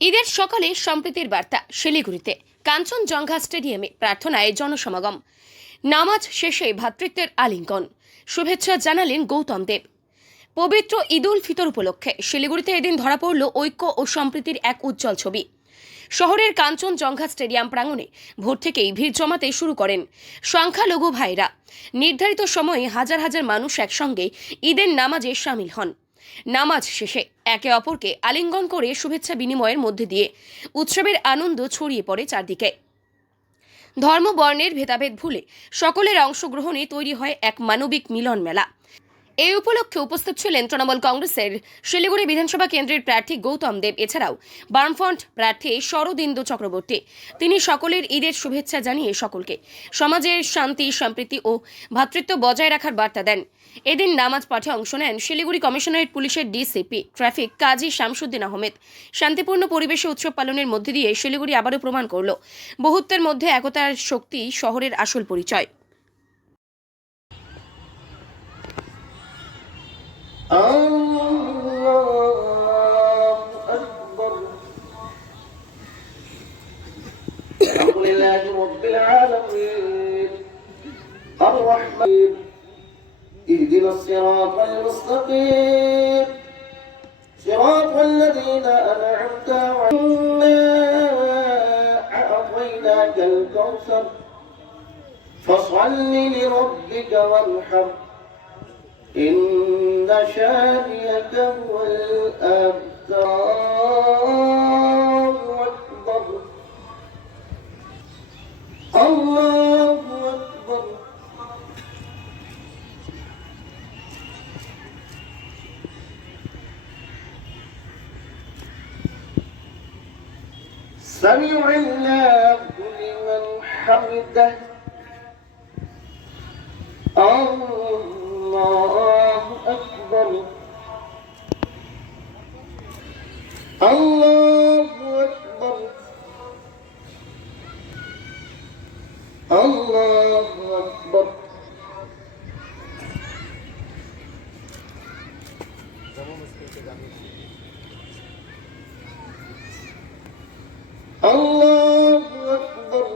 ঈদের সকালে সম্প্রীতির বার্তা শিলিগুড়িতে কাঞ্চনজঙ্ঘা স্টেডিয়ামে প্রার্থনায় জনসমাগম। নামাজ শেষে ভ্রাতৃত্বের আলিঙ্গন, শুভেচ্ছা জানালেন গৌতম দেব। পবিত্র ঈদ উল ফিতর উপলক্ষে শিলিগুড়িতে এদিন ধরা পড়ল ঐক্য ও সম্প্রীতির এক উজ্জ্বল ছবি। শহরের কাঞ্চনজঙ্ঘা স্টেডিয়াম প্রাঙ্গণে ভোর থেকেই ভিড় জমাতে শুরু করেন সংখ্যালঘু ভাইরা। নির্ধারিত সময়ে হাজার হাজার মানুষ একসঙ্গে ঈদের নামাজে শামিল হন। নামাজ শেষে একে অপরকে আলিঙ্গন করে শুভেচ্ছা বিনিময়ের মধ্যে দিয়ে উৎসবের আনন্দ ছড়িয়ে পড়ে চারদিকে। ধর্ম বর্ণের ভেদাভেদ ভুলে সকলের অংশগ্রহণে তৈরি হয় এক মানবিক মিলন মেলা। এই উপলক্ষে উপস্থিত ছিলেন তৃণমূল কংগ্রেসের শিলিগুড়ি বিধানসভা কেন্দ্রের প্রার্থী গৌতম দেব, এছাড়াও বামফ্রন্ট প্রার্থী শরদিন্দু চক্রবর্তী। তিনি সকলের ঈদের শুভেচ্ছা জানিয়ে সকলকে সমাজের শান্তি, সম্প্রীতি ও ভ্রাতৃত্ব বজায় রাখার বার্তা দেন। এদিন নামাজ পাঠে অংশ নেন শিলিগুড়ি কমিশনারেট পুলিশের ডিসিপি ট্রাফিক কাজী শামসুদ্দিন আহমেদ। শান্তিপূর্ণ পরিবেশে উৎসব পালনের মধ্যে দিয়ে শিলিগুড়ি আবারও প্রমাণ করল বহুত্বের মধ্যে একতার শক্তি শহরের আসল পরিচয়। الله أكبر. الحمد لله رب العالمين الرحمن اهدنا الصراط المستقيم صراط الذين أنعمت عليهم أعطيناك الكوثر فصل لربك وانحر إن شانئك هو الأبتر. الله أكبر. سمع الله لمن حمده. الله أكبر. الله أكبر. الله أكبر. الله أكبر.